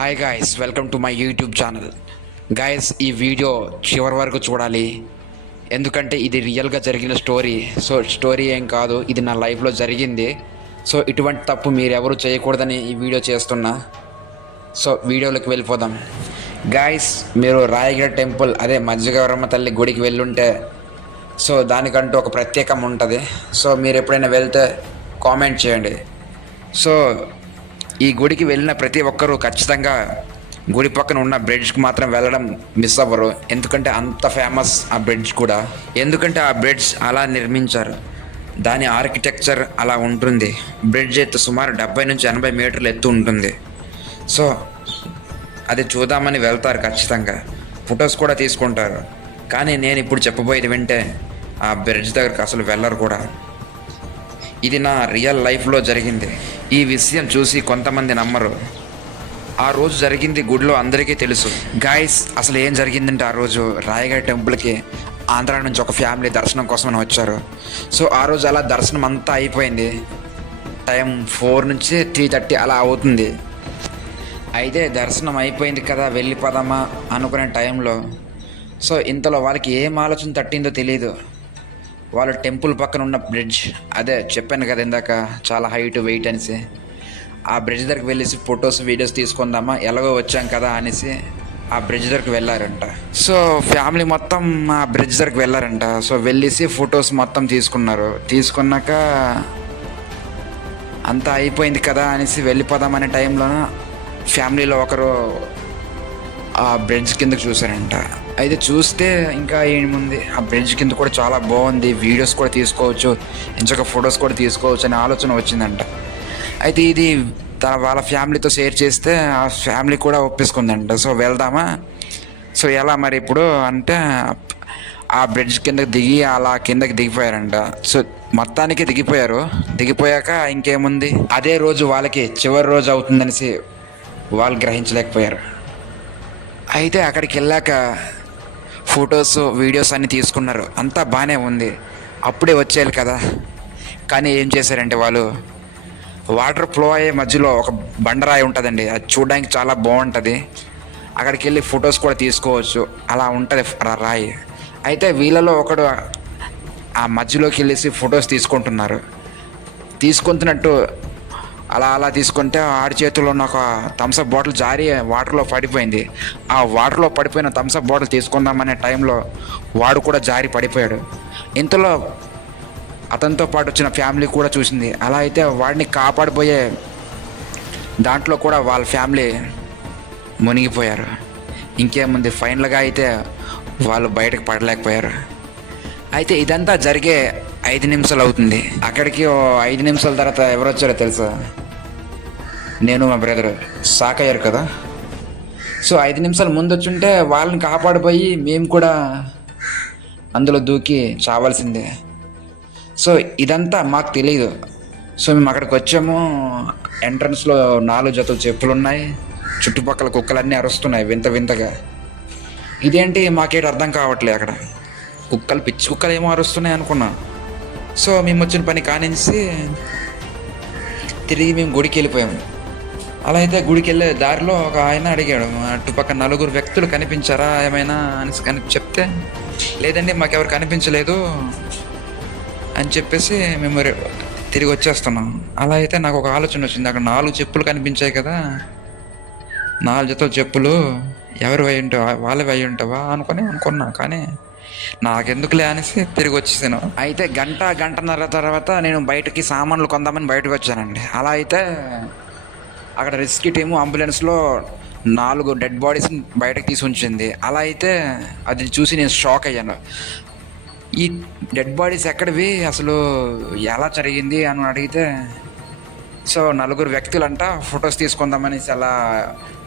Hi guys welcome to my YouTube channel guys ఈ video చివరి వరకు చూడాలి. ఎందుకంటే ఇది రియల్గా జరిగిన స్టోరీ సో స్టోరీ ఏం కాదు ఇది నా లైఫ్లో జరిగింది. సో ఇటువంటి తప్పు మీరు ఎవరు చేయకూడదని ఈ వీడియో చేస్తున్నా. సో వీడియోలోకి వెళ్ళిపోదాం. గాయస్ మీరు రాయగిరి టెంపుల్ అదే మజ్జిగవరమ్మ తల్లి గుడికి వెళ్ళుంటే సో దానికంటూ ఒక ప్రత్యేకం ఉంటుంది. సో మీరు ఎప్పుడైనా వెళ్తే కామెంట్ చేయండి. సో ఈ గుడికి వెళ్ళిన ప్రతి ఒక్కరూ ఖచ్చితంగా గుడి పక్కన ఉన్న బ్రిడ్జ్కి మాత్రం వెళ్ళడం మిస్ అవ్వరు. ఎందుకంటే అంత ఫేమస్ ఆ బ్రిడ్జ్ కూడా. ఎందుకంటే ఆ బ్రిడ్జ్ అలా నిర్మించారు. దాని ఆర్కిటెక్చర్ అలా ఉంటుంది. బ్రిడ్జ్ ఎత్తు సుమారు డెబ్బై నుంచి ఎనభై మీటర్లు ఎత్తు ఉంటుంది. సో అది చూద్దామని వెళ్తారు ఖచ్చితంగా. ఫొటోస్ కూడా తీసుకుంటారు. కానీ నేను ఇప్పుడు చెప్పబోయేది వింటే ఆ బ్రిడ్జ్ దగ్గరకు అసలు వెళ్ళరు కూడా. ఇది నా రియల్ లైఫ్లో జరిగింది. ఈ విషయం చూసి కొంతమంది నమ్మరు. ఆ రోజు జరిగింది గుడిలో అందరికీ తెలుసు. గాయస్ అసలు ఏం జరిగిందంటే ఆ రోజు రాయగఢ టెంపుల్కి ఆంధ్ర నుంచి ఒక ఫ్యామిలీ దర్శనం కోసం వచ్చారు. సో ఆ రోజు అలా దర్శనం అంతా అయిపోయింది. టైం ఫోర్ నుంచి త్రీ థర్టీ అలా అవుతుంది. అయితే దర్శనం అయిపోయింది కదా వెళ్ళిపోదామా అనుకునే టైంలో. సో ఇంతలో వాళ్ళకి ఏం ఆలోచన తట్టిందో తెలియదు వాళ్ళు టెంపుల్ పక్కన ఉన్న బ్రిడ్జ్. అదే చెప్పాను కదా ఇందాక చాలా హైట్ వెయిట్ అనేసి. ఆ బ్రిడ్జ్ దగ్గరికి వెళ్ళేసి ఫొటోస్ వీడియోస్ తీసుకుందామా ఎలాగో వచ్చాం కదా అనేసి ఆ బ్రిడ్జ్ దగ్గరికి వెళ్ళారంట. సో ఫ్యామిలీ మొత్తం ఆ బ్రిడ్జ్ దగ్గరికి వెళ్ళారంట. సో వెళ్ళేసి ఫొటోస్ మొత్తం తీసుకున్నారు. తీసుకున్నాక అంతా అయిపోయింది కదా అనేసి వెళ్ళిపోదామనే టైంలో ఫ్యామిలీలో ఒకరు ఆ బ్రిడ్జ్ కిందకు చూసారంట అయితే చూస్తే ఇంకా ఏముంది? ఆ బ్రిడ్జ్ కింద కూడా చాలా బాగుంది. వీడియోస్ కూడా తీసుకోవచ్చు. ఇంచక ఫొటోస్ కూడా తీసుకోవచ్చు అనే ఆలోచన వచ్చిందంట. అయితే ఇది తన వాళ్ళ ఫ్యామిలీతో షేర్ చేస్తే ఆ ఫ్యామిలీ కూడా ఒప్పేసుకుందంట. సో వెళ్దామా? సో ఎలా మరి ఇప్పుడు అంటే ఆ బ్రిడ్జ్ కిందకి దిగి అలా కిందకి దిగిపోయారంట. సో మొత్తానికి దిగిపోయారు. దిగిపోయాక ఇంకేముంది? అదే రోజు వాళ్ళకి చివరి రోజు అవుతుందనేసి వాళ్ళు గ్రహించలేకపోయారు. అయితే అక్కడికి వెళ్ళాక ఫొటోస్ వీడియోస్ అన్నీ తీసుకున్నారు. అంతా బాగానే ఉంది. అప్పుడే వచ్చేయాలి కదా. కానీ ఏం చేశారంటే వాళ్ళు వాటర్ ఫ్లో అయ్యే మధ్యలో ఒక బండరాయి ఉంటుందండి. అది చూడడానికి చాలా బాగుంటుంది అక్కడికి వెళ్ళి ఫొటోస్ కూడా తీసుకోవచ్చు. అలా ఉంటుంది ఆ రాయి. అయితే వీళ్ళలో ఒకడు ఆ మధ్యలోకి వెళ్ళేసి ఫొటోస్ తీసుకుంటున్నారు. తీసుకుంటున్నట్టు అలా అలా తీసుకుంటే ఆడి చేతిలో ఉన్న ఒక థమ్స్అప్ బాటిల్ జారి వాటర్లో పడిపోయింది. ఆ వాటర్లో పడిపోయిన థమ్స్అప్ బాటిల్ తీసుకుందామనే టైంలో వాడు కూడా జారి పడిపోయాడు. ఇంతలో అతనితో పాటు వచ్చిన ఫ్యామిలీ కూడా చూసింది. అలా అయితే వాడిని కాపాడిపోయే దాంట్లో కూడా వాళ్ళ ఫ్యామిలీ మునిగిపోయారు. ఇంకేముంది? ఫైనల్గా అయితే వాళ్ళు బయటకు పడలేకపోయారు. అయితే ఇదంతా జరిగే ఐదు నిమిషాలు అవుతుంది. అక్కడికి ఓ ఐదు నిమిషాల తర్వాత ఎవరు వచ్చారో తెలుసా? నేను మా బ్రదర్ షాక్ అయ్యారు కదా. సో ఐదు నిమిషాలు ముందు వచ్చుంటే వాళ్ళని కాపాడిపోయి మేము కూడా అందులో దూకి చావాల్సిందే. సో ఇదంతా మాకు తెలియదు సో మేము అక్కడికి వచ్చాము. ఎంట్రన్స్లో నాలుగు జతలు చెప్పులు ఉన్నాయి. చుట్టుపక్కల కుక్కలన్నీ అరుస్తున్నాయి వింత వింతగా. ఇదేంటి మాకేటి అర్థం కావట్లేదు అక్కడ? కుక్కలు పిచ్చి కుక్కలు ఏమో అరుస్తున్నాయి అనుకున్నా. సో మేము వచ్చిన పని కానించి తిరిగి మేము గుడికి వెళ్ళిపోయాము. అలా అయితే గుడికి వెళ్ళే దారిలో ఒక ఆయన అడిగాడు అటుపక్క నలుగురు వ్యక్తులు కనిపించారా? ఏమైనా అని కని చెప్తే లేదండి మాకెవరు కనిపించలేదు అని చెప్పేసి మేము తిరిగి వచ్చేస్తున్నాం. అలా అయితే నాకు ఒక ఆలోచన వచ్చింది. అక్కడ నాలుగు చెప్పులు కనిపించాయి కదా. నాలుగు జతల చెప్పులు ఎవరు అయి ఉంటావా వాళ్ళవి అయి ఉంటావా అనుకొని అనుకున్నా. కానీ నాకెందుకులే అనేసి తిరిగి వచ్చేసాను అయితే గంట గంటన్నర తర్వాత నేను బయటకి సామాన్లు కొందామని బయటకు వచ్చానండి. అలా అయితే అక్కడ రెస్క్యూ టీము అంబులెన్స్లో నాలుగు డెడ్ బాడీస్ని బయటకు తీసి ఉంచింది. అలా అయితే అది చూసి నేను షాక్ అయ్యాను. ఈ డెడ్ బాడీస్ ఎక్కడివి? అసలు ఎలా జరిగింది అని అడిగితే సో నలుగురు వ్యక్తులంట ఫొటోస్ తీసుకుందామనేసి అలా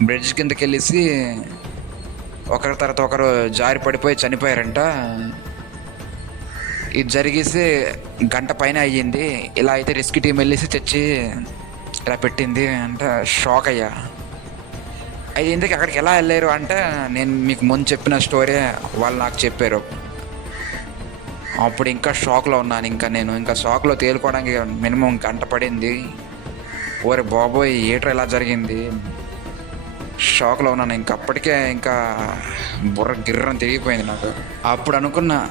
బ్రిడ్జ్ కిందకి వెళ్ళేసి ఒకరి తర్వాత ఒకరు జారి పడిపోయి చనిపోయారంట. ఇది జరిగేసి గంట పైన అయ్యింది. ఇలా అయితే రిస్క్ టీం వెళ్ళేసి తెచ్చి ఇలా పెట్టింది అంటే. షాక్ అయ్యా. అది ఎందుకు అక్కడికి ఎలా వెళ్ళారు అంటే నేను మీకు ముందు చెప్పిన స్టోరీ వాళ్ళు నాకు చెప్పారు. అప్పుడు ఇంకా షాక్లో ఉన్నాను. ఇంకా నేను ఇంకా షాక్లో తేలుకోవడానికి మినిమం గంట పడింది. ఓరే బాబోయ్ ఏటర్ ఎలా జరిగింది? షాక్లో ఉన్నాను. ఇంకా అప్పటికే ఇంకా బుర్ర గిర్రం తిరిగిపోయింది నాకు. అప్పుడు అనుకున్న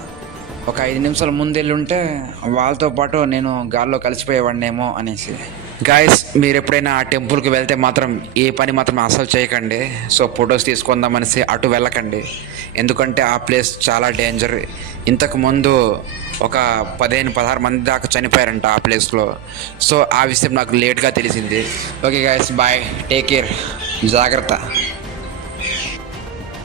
ఒక ఐదు నిమిషాల ముందు వెళ్ళి ఉంటే వాళ్ళతో పాటు నేను గాల్లో కలిసిపోయేవాడినేమో అనేసి. గాయస్ మీరు ఎప్పుడైనా ఆ టెంపుల్కి వెళ్తే మాత్రం ఏ పని మాత్రం అసలు చేయకండి. సో ఫొటోస్ తీసుకుందాం అనేసి అటు వెళ్ళకండి. ఎందుకంటే ఆ ప్లేస్ చాలా డేంజర్. ఇంతకు ముందు ఒక పదిహేను పదహారు మంది దాకా చనిపోయారంట ఆ ప్లేస్లో. సో ఆ విషయం నాకు లేట్గా తెలిసింది. Okay guys bye take care జాగ్రత్త.